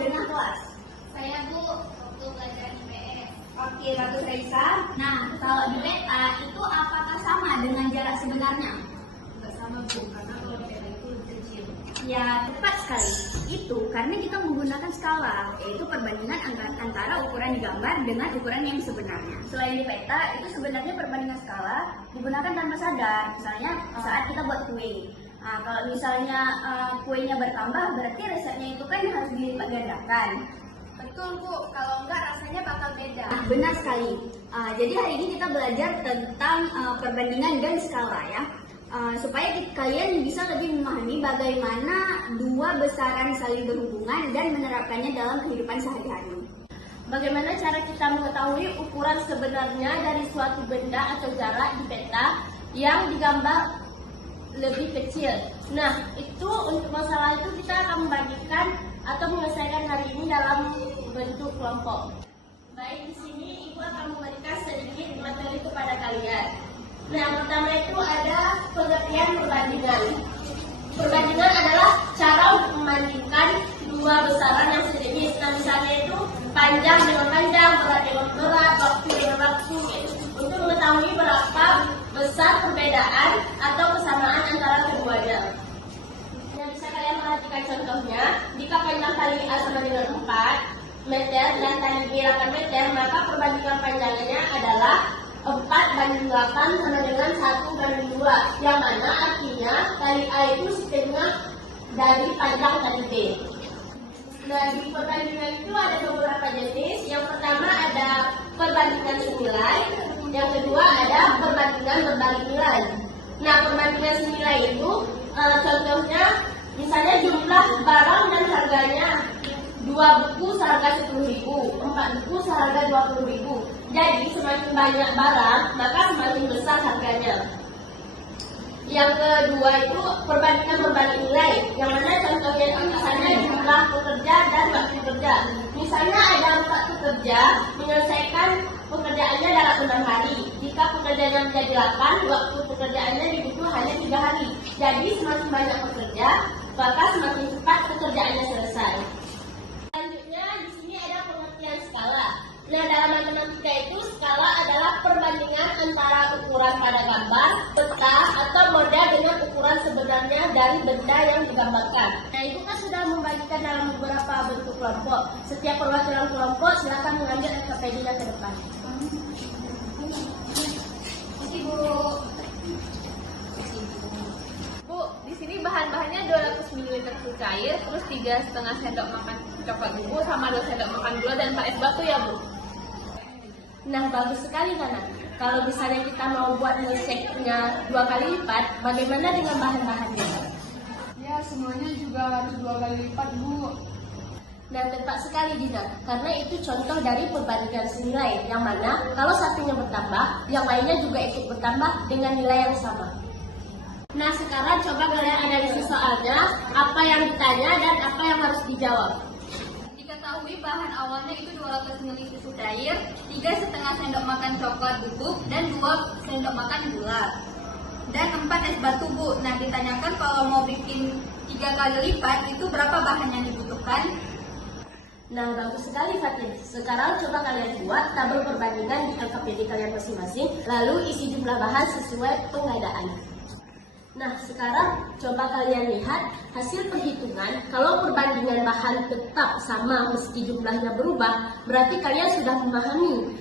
dengan kelas? Saya Bu, waktu belajar IPS. Oke, lalu Raisa. Nah, kalau di peta itu apakah sama dengan jarak sebenarnya? Nggak sama Bu, karena kalau di peta itu lebih kecil. Ya, tepat sekali. Itu karena kita menggunakan skala, yaitu perbandingan antara ukuran di gambar dengan ukuran yang sebenarnya. Selain di peta, itu sebenarnya perbandingan skala digunakan tanpa sadar. Misalnya saat kita buat kue. Nah, kalau misalnya kuenya bertambah, berarti resepnya itu kan harus dilipat gandakan. Betul Bu, kalau enggak rasanya bakal beda. Nah, benar sekali. Jadi hari ini kita belajar tentang perbandingan dan skala ya. Supaya kalian bisa lebih memahami bagaimana dua besaran saling berhubungan dan menerapkannya dalam kehidupan sehari-hari. Bagaimana cara kita mengetahui ukuran sebenarnya dari suatu benda atau jarak di peta yang digambar lebih kecil. Nah, itu untuk masalah itu kita akan membagikan atau menyelesaikan hari ini dalam bentuk kelompok. Baik, di sini Ibu akan memberikan sedikit materi kepada kalian. Nah, yang pertama itu ada pengertian perbandingan. Perbandingan adalah cara untuk membandingkan dua besaran yang sejenis. Nah, misalnya itu panjang dengan panjang, berat dengan berat, waktu dengan waktu. Untuk mengetahui berapa besar perbedaan atau kesamaan antara keduanya. Nah, bisa kalian perhatikan contohnya. Jika panjang tali A sama dengan 4 meter dan tali B 8 meter, maka perbandingan panjangnya adalah 4:8 sama dengan 1:2, yang mana artinya tali A itu setengah dari panjang tali B. Nah, di perbandingan itu ada beberapa jenis. Yang pertama ada perbandingan senilai, yang kedua ada perbandingan berbalik nilai. Nah, perbandingan senilai itu contohnya misalnya jumlah barang dan harganya. 2 buku seharga 10.000, 4 buku seharga 20.000. Jadi semakin banyak barang, maka semakin besar harganya. Yang kedua itu perbandingan berbalik nilai, yang mana contohnya itu misalnya jumlah pekerja dan waktu kerja. Misalnya ada 4 pekerja menyelesaikan pekerjaannya dalam 6 hari. Jika pekerjaannya menjadi 8, waktu pekerjaannya dibutuhkan hanya 3 hari. Jadi semakin banyak pekerja, maka semakin cepat pekerjaannya selesai. Selanjutnya di sini ada pengertian skala. Nah, dalam matematika itu skala adalah perbandingan antara ukuran pada gambar, peta, atau model dengan ukuran sebenarnya dari benda yang digambarkan. Nah, Ibu kan sudah membagikan dalam beberapa bentuk kelompok. Setiap perwakilan kelompok silakan mengambil ensiklopedia ke depan. Kasih Bu. Bu, di sini bahan-bahannya 200 ml susu cair, terus 3,5 sendok makan coklat bubuk, sama 2 sendok makan gula, dan 4 es batu ya Bu? Nah, bagus sekali Nana. Kalau misalnya kita mau buat milkshake-nya 2 kali lipat, bagaimana dengan bahan-bahannya? Ya, semuanya juga harus 2 kali lipat Bu. Nah, tepat sekali Dina, karena itu contoh dari perbandingan senilai, yang mana kalau satunya bertambah, yang lainnya juga ikut bertambah dengan nilai yang sama. Nah, sekarang coba kalian analisis soalnya, apa yang ditanya dan apa yang harus dijawab. Diketahui bahan awalnya itu 200 ml susu cair, 3,5 sendok makan coklat bubuk, dan 2 sendok makan gula. Dan 4 es batu Bu. Nah, ditanyakan kalau mau bikin 3 kali lipat, itu berapa bahan yang dibutuhkan? Nah, bagus sekali Fatin. Sekarang coba kalian buat tabel perbandingan di ensiklopedia kalian masing-masing, lalu isi jumlah bahan sesuai pengadaan. Nah, sekarang coba kalian lihat hasil perhitungan. Kalau perbandingan bahan tetap sama meski jumlahnya berubah, berarti kalian sudah memahami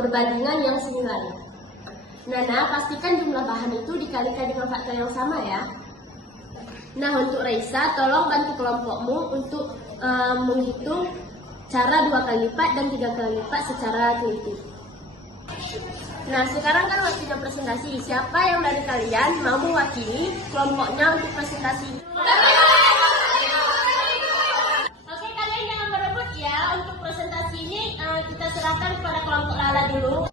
perbandingan yang senilai. Nana, pastikan jumlah bahan itu dikalikan dengan faktor yang sama ya. Nah, untuk Raisa, tolong bantu kelompokmu untuk menghitung cara 2 kali lipat dan 3 kali lipat secara teliti. Nah, sekarang kan waktunya presentasi. Siapa yang dari kalian mau mewakili kelompoknya untuk presentasi? Oke, kalian jangan berebut ya. Untuk presentasi ini kita serahkan kepada kelompok Lala dulu.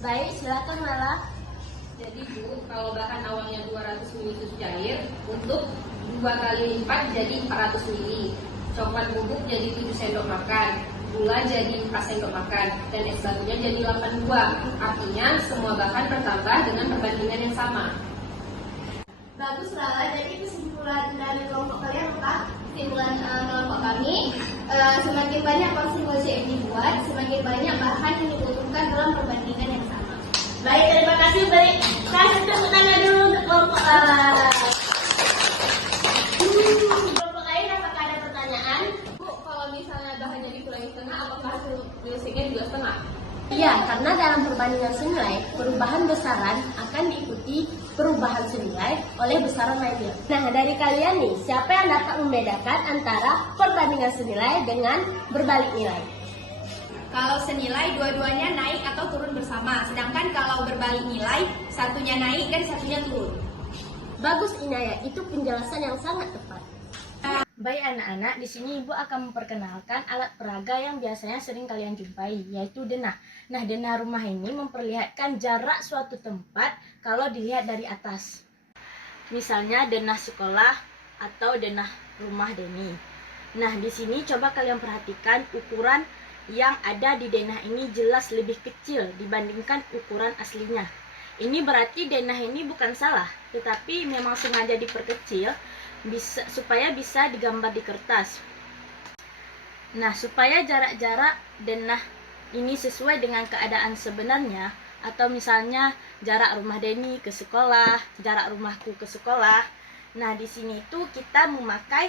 Baik, silakan Lala. Jadi Bu, kalau bahan awalnya 200 ml susu cair, untuk 2 kali lipat jadi 400 ml. Coklat bubuk jadi 7 sendok makan. Gula jadi 4 sendok makan, dan es batunya jadi 82. Artinya semua bahan bertambah dengan perbandingan yang sama. Bagus Lala, jadi kesimpulan dari kelompok kalian apa? Kesimpulan kelompok kami, semakin banyak porsi-porsi yang dibuat, semakin banyak bahan yang dibutuhkan dalam perbandingan yang sama. Baik, terima kasih. Beri kasih tepuk tangan dulu untuk kelompok A. Kelompok lain apakah ada pertanyaan? Bu, kalau misalnya bahannya dikurangi setengah, apakah hasil listriknya juga setengah? Iya, karena dalam perbandingan senilai, perubahan besaran akan diikuti perubahan senilai oleh besaran lainnya. Nah, dari kalian nih, siapa yang dapat membedakan antara perbandingan senilai dengan berbalik nilai? Kalau senilai dua-duanya naik atau turun bersama, sedangkan kalau berbalik nilai satunya naik dan satunya turun. Bagus Inaya, itu penjelasan yang sangat tepat. Baik anak-anak, di sini Ibu akan memperkenalkan alat peraga yang biasanya sering kalian jumpai, yaitu denah. Nah, denah rumah ini memperlihatkan jarak suatu tempat kalau dilihat dari atas. Misalnya denah sekolah atau denah rumah Deni. Nah, di sini coba kalian perhatikan ukuran yang ada di denah ini jelas lebih kecil dibandingkan ukuran aslinya. Ini berarti denah ini bukan salah, tetapi memang sengaja diperkecil supaya bisa digambar di kertas. Nah, supaya jarak-jarak denah ini sesuai dengan keadaan sebenarnya, atau misalnya jarak rumah Deni ke sekolah, jarak rumahku ke sekolah. Nah, di sini tuh kita memakai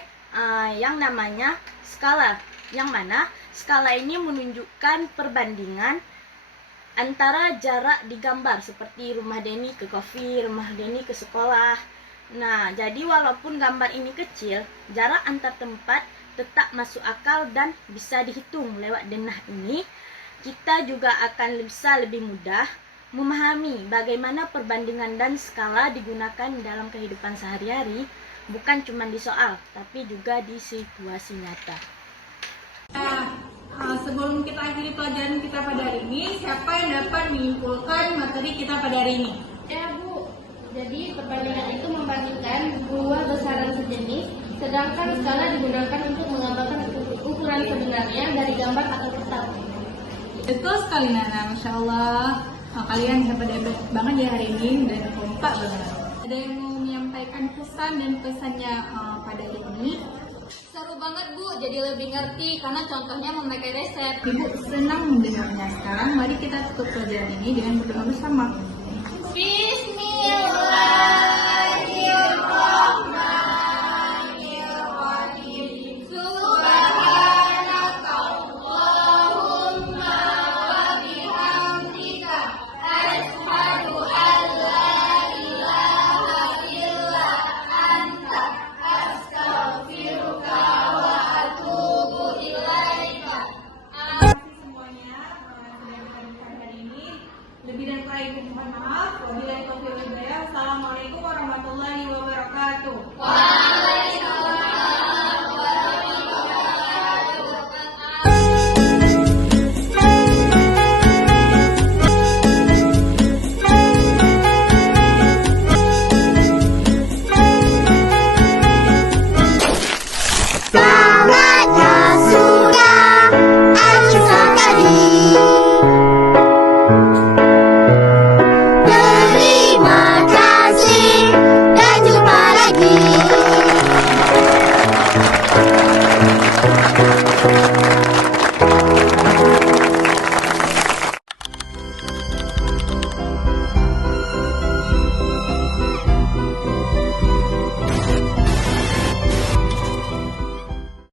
yang namanya skala, yang mana skala ini menunjukkan perbandingan antara jarak digambar, seperti rumah Deni ke kopi, rumah Deni ke sekolah. Nah, jadi walaupun gambar ini kecil, jarak antar tempat tetap masuk akal dan bisa dihitung lewat denah ini. Kita juga akan bisa lebih mudah memahami bagaimana perbandingan dan skala digunakan dalam kehidupan sehari-hari, bukan cuma di soal, tapi juga di situasi nyata. Sebelum kita akhiri pelajaran kita pada hari ini, siapa yang dapat menyimpulkan materi kita pada hari ini? Ya Bu, jadi perbandingan itu membandingkan dua besaran sejenis, sedangkan skala digunakan untuk menggambarkan ukuran sebenarnya dari gambar atau kertas. Betul sekali Nana, Masya Allah. Kalian hebat-hebat banget ya hari ini dan kompak banget. Ada yang mau menyampaikan pesan dan pesannya pada hari ini? Seru banget Bu, jadi lebih ngerti karena contohnya memakai resep. Ibu senang mendengarnya. Sekarang mari kita tutup pelajaran ini dengan berdoa bersama. Peace.